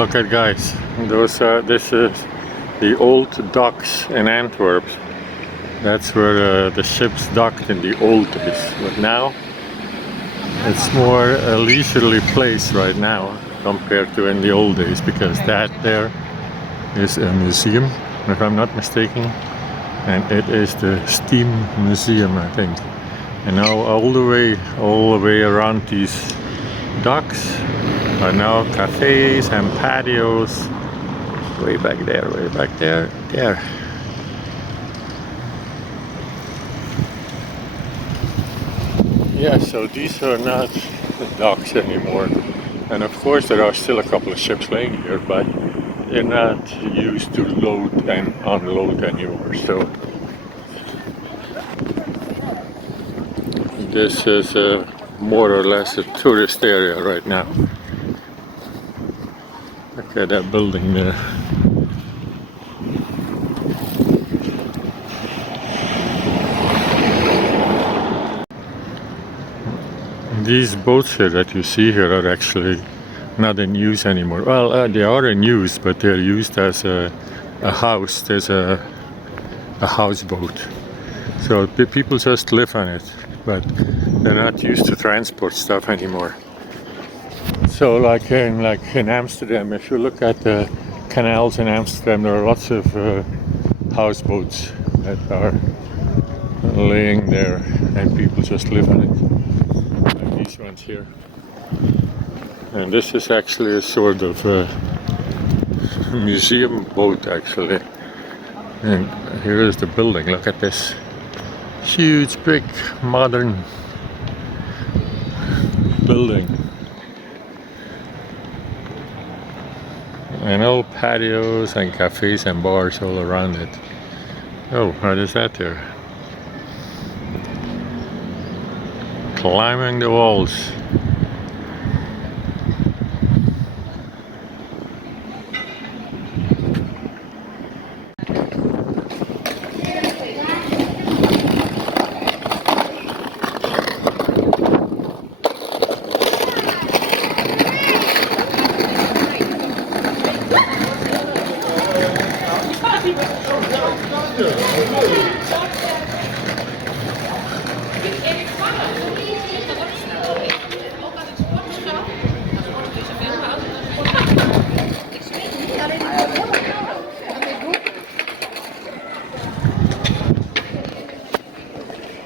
Look at guys, this is the old docks in Antwerp. That's where the ships docked in the old days, but now it's more a leisurely place right now compared to in the old days, because that there is a museum, if I'm not mistaken, and it is the Steam Museum, I think. And now all the way around these docks are now cafes and patios. Way back there, there. Yeah, so these are not docks anymore. And of course there are still a couple of ships laying here, but they're not used to load and unload anymore. So this is more or less a tourist area right now. Look at that building there. These boats here that you see here are actually not in use anymore. Well, they are in use, but they're used as a house. There's a houseboat. So the people just live on it, but they're not used to transport stuff anymore. So like in Amsterdam, if you look at the canals in Amsterdam, there are lots of houseboats that are laying there and people just live on it. Like these ones here. And this is actually a sort of museum boat actually. And here is the building. Look at this huge, big, modern building. And all patios and cafes and bars all around it. Oh, what is that there? Climbing the walls.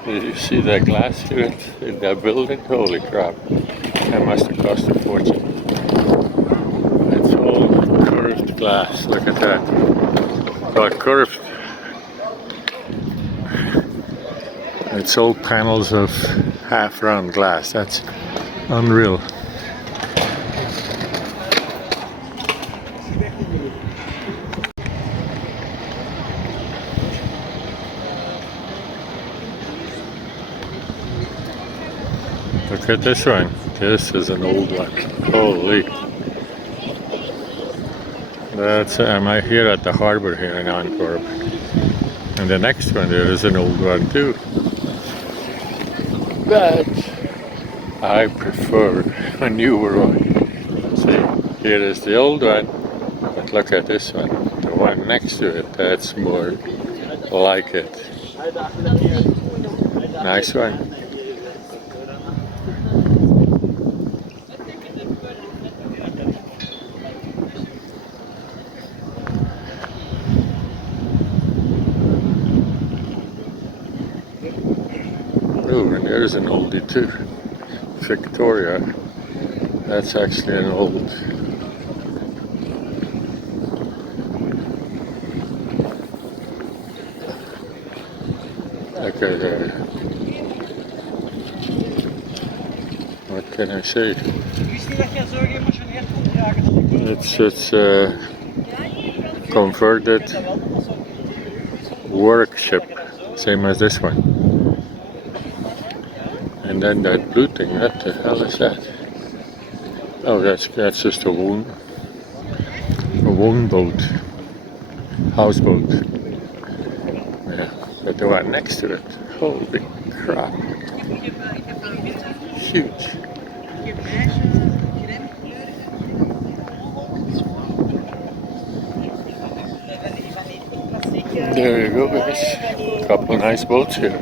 Did you see that glass here in that building? Holy crap. That must have cost a fortune. It's all curved glass. Look at that. Well, curved. It's all panels of half round glass. That's unreal. Look at this one. This is an old one. Holy. That's, am I here at the harbor here in Antwerp. And the next one there is an old one too. But I prefer a newer one. See, here is the old one. But look at this one. The one next to it, that's more like it. Nice one. Oh, and there's an oldie too. Victoria. That's actually an old. Okay, what can I say? It's converted workship, same as this one. And then that blue thing, what the hell is that? Oh, that's just a woon boat, houseboat. Yeah, but the one next to it, holy crap, huge. There you go, guys. Couple nice boats here.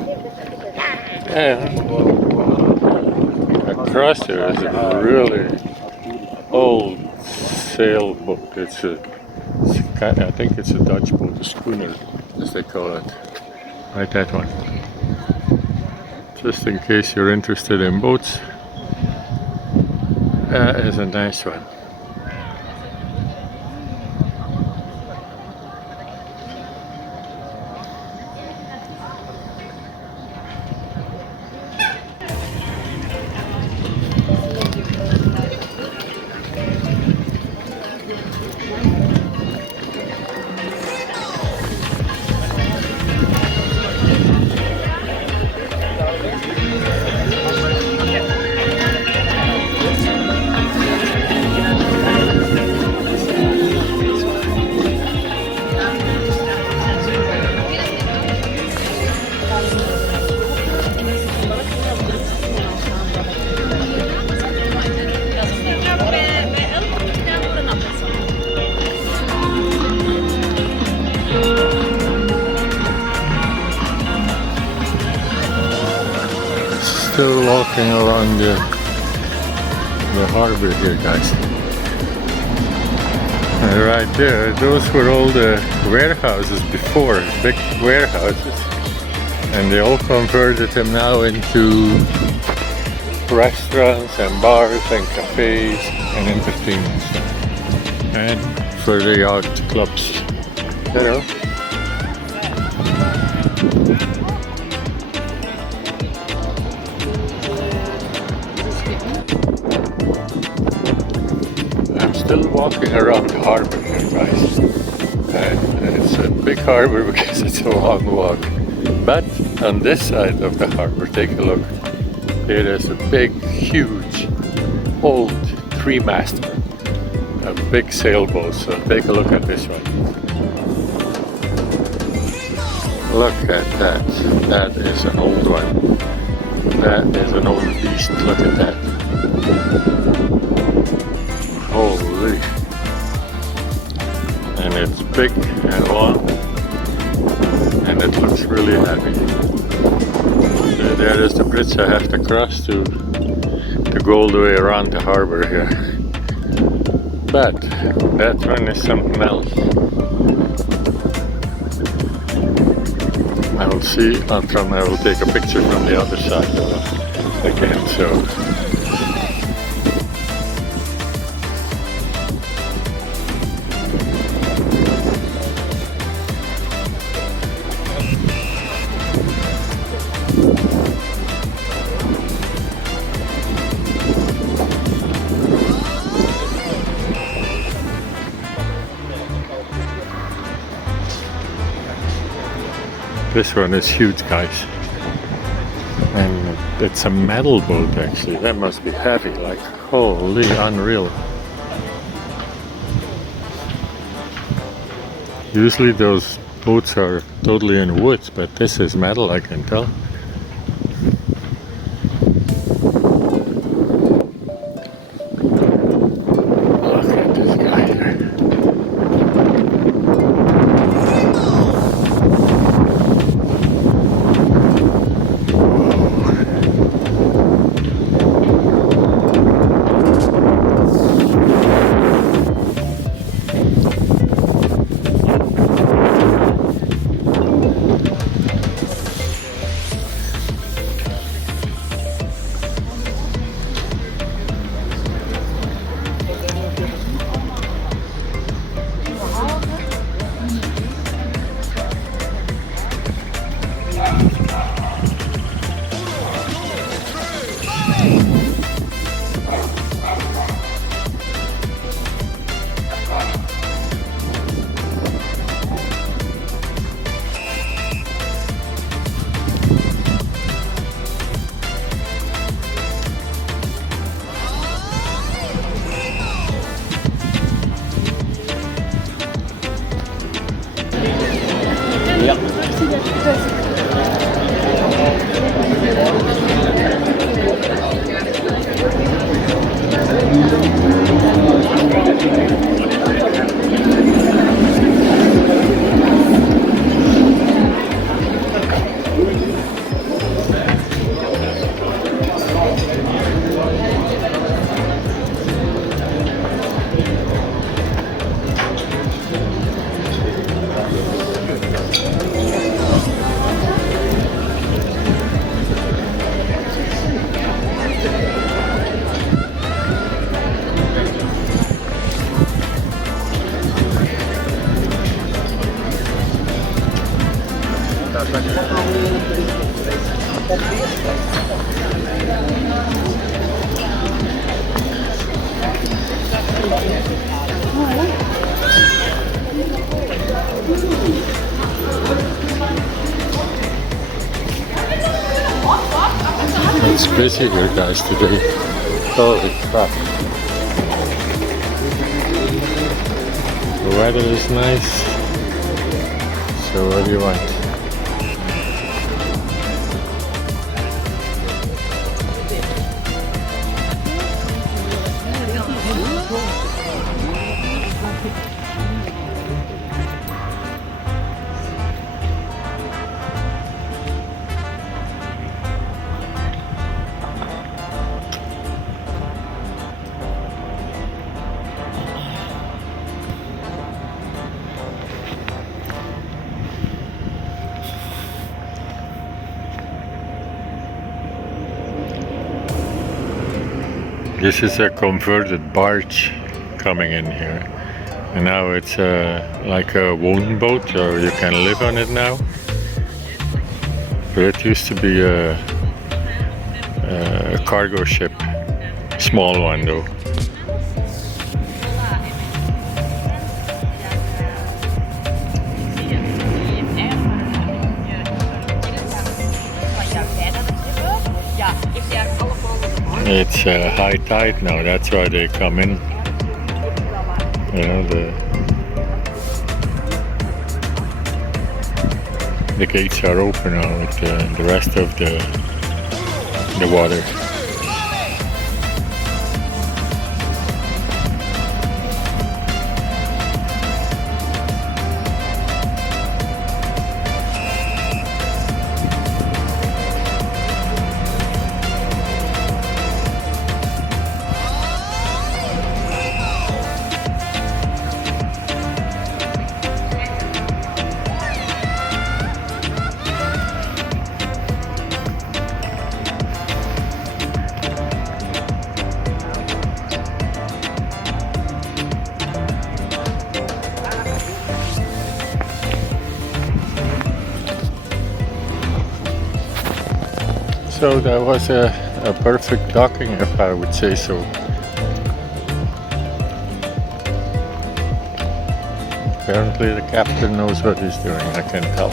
And across there is a really old sailboat. I think it's a Dutch boat, a schooner, as they call it. Right, that one. Just in case you're interested in boats, that is a nice one. Still walking along the harbor here, guys. And right there, those were all the warehouses before, big warehouses, and they all converted them now into restaurants and bars and cafes and entertainment stuff, and for the yacht clubs, you know. Still walking around the harbor here, guys, and it's a big harbor because it's a long walk. But on this side of the harbor, take a look. There is a big, huge, old three-master, a big sailboat. So take a look at this one. Look at that. That is an old one. That is an old beast. Look at that. Holy. And it's big and long, and it looks really heavy. There is the bridge I have to cross to go all the way around the harbor here. But that one is something else. I will see, I will take a picture from the other side again, so. This one is huge, guys, and it's a metal boat actually. That must be heavy, like holy, unreal. Usually those boats are totally in wood, but this is metal, I can tell. Look at this guy here. It's busy here, guys, today. Holy crap. The weather is nice. So what do you want? This is a converted barge coming in here, and now it's like a woon boat, so you can live on it now. But it used to be a cargo ship, small one though. It's high tide now, that's why they come in. You know, the gates are open now with the rest of the water. So that was a perfect docking, if I would say so. Apparently the captain knows what he's doing, I can tell.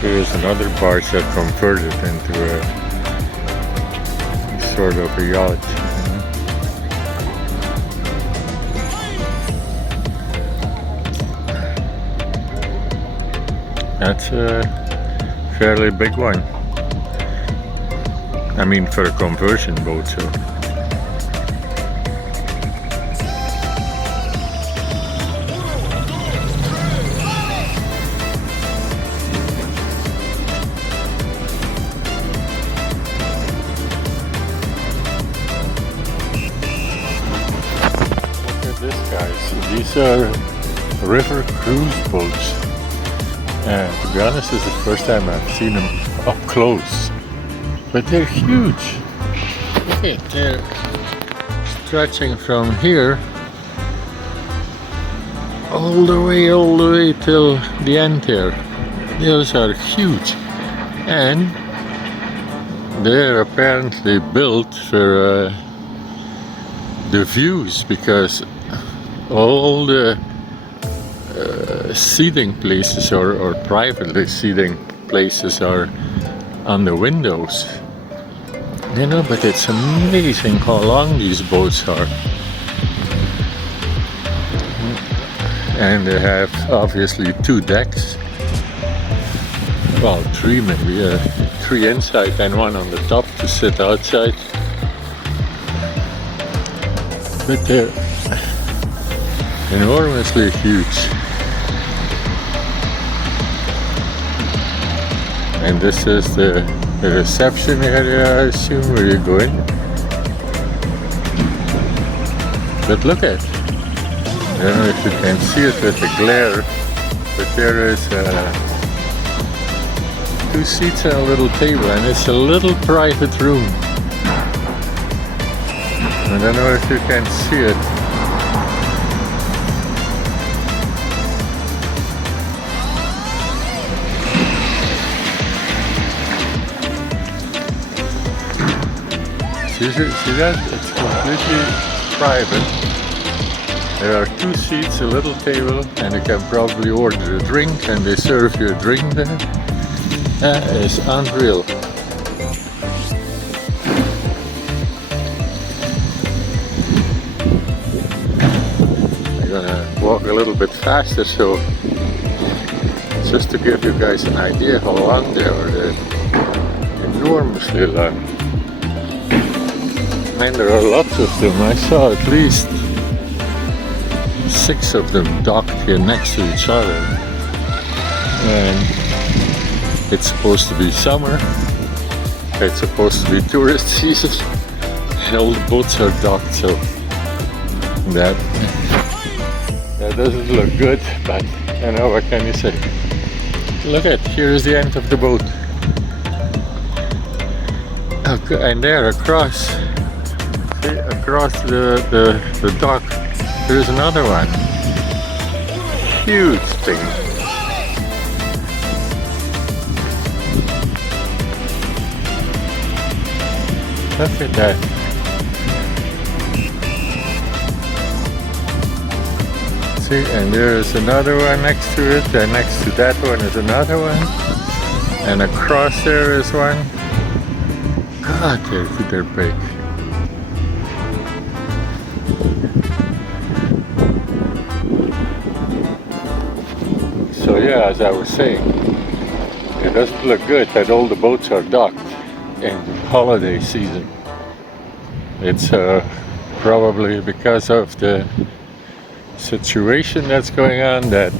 Here's another barge that converted into a sort of a yacht. That's a fairly big one. I mean, for a conversion boat, so. Look at this, guys. These are river cruise boats. And to be honest, this is the first time I've seen them up close. But they're huge. Look at, they're stretching from here all the way till the end here. Those are huge. And they're apparently built for the views, because all the seating places or privately seating places are on the windows, you know. But it's amazing how long these boats are, and they have obviously 2 decks, well 3 maybe, 3 inside and 1 on the top to sit outside. But they're enormously huge. And this is the reception area, I assume, where you go in. But look at, I don't know if you can see it with the glare, but there is 2 seats and a little table, and it's a little private room. I don't know if you can see it. See that? It's completely private. There are 2 seats, a little table, and you can probably order a drink, and they serve you a drink there. That is unreal. I'm gonna walk a little bit faster, so just to give you guys an idea how long they are. They're enormously long. And there are lots of them. I saw at least 6 of them docked here next to each other. And it's supposed to be summer. It's supposed to be tourist season. And all the boats are docked, so that doesn't look good, but you know, what can you say? Look at, here is the end of the boat. Okay, and there across, see, across the dock, there's another one. Huge thing. Look at that. See, and there is another one next to it, and next to that one is another one, and across there is one. God, they're big. So yeah, as I was saying, it doesn't look good that all the boats are docked in holiday season. It's probably because of the situation that's going on that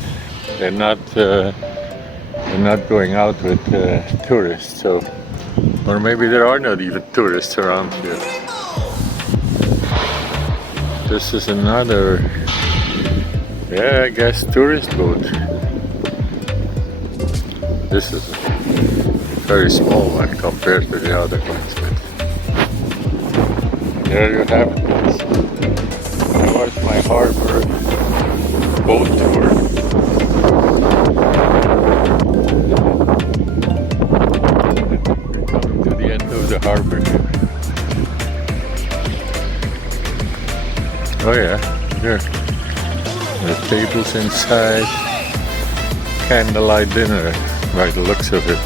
they're not going out with tourists. So, or maybe there are not even tourists around here. This is another, yeah, I guess tourist boat. This is a very small one compared to the other ones. But there you have it. That was my harbor boat tour. We're coming to the end of the harbor here. Oh yeah, here. The tables inside. Candlelight dinner by the looks of it.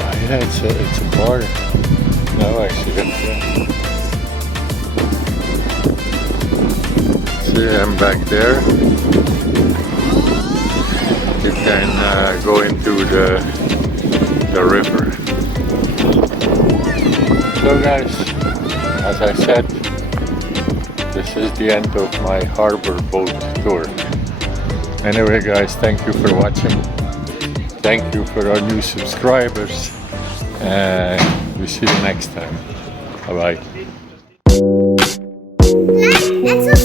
Oh yeah, it's a bar. Now I see it. See, I'm back there. You can go into the river. So guys, as I said, this is the end of my harbor boat tour. Anyway guys, thank you for watching. Thank you for our new subscribers. We see you next time. Bye bye.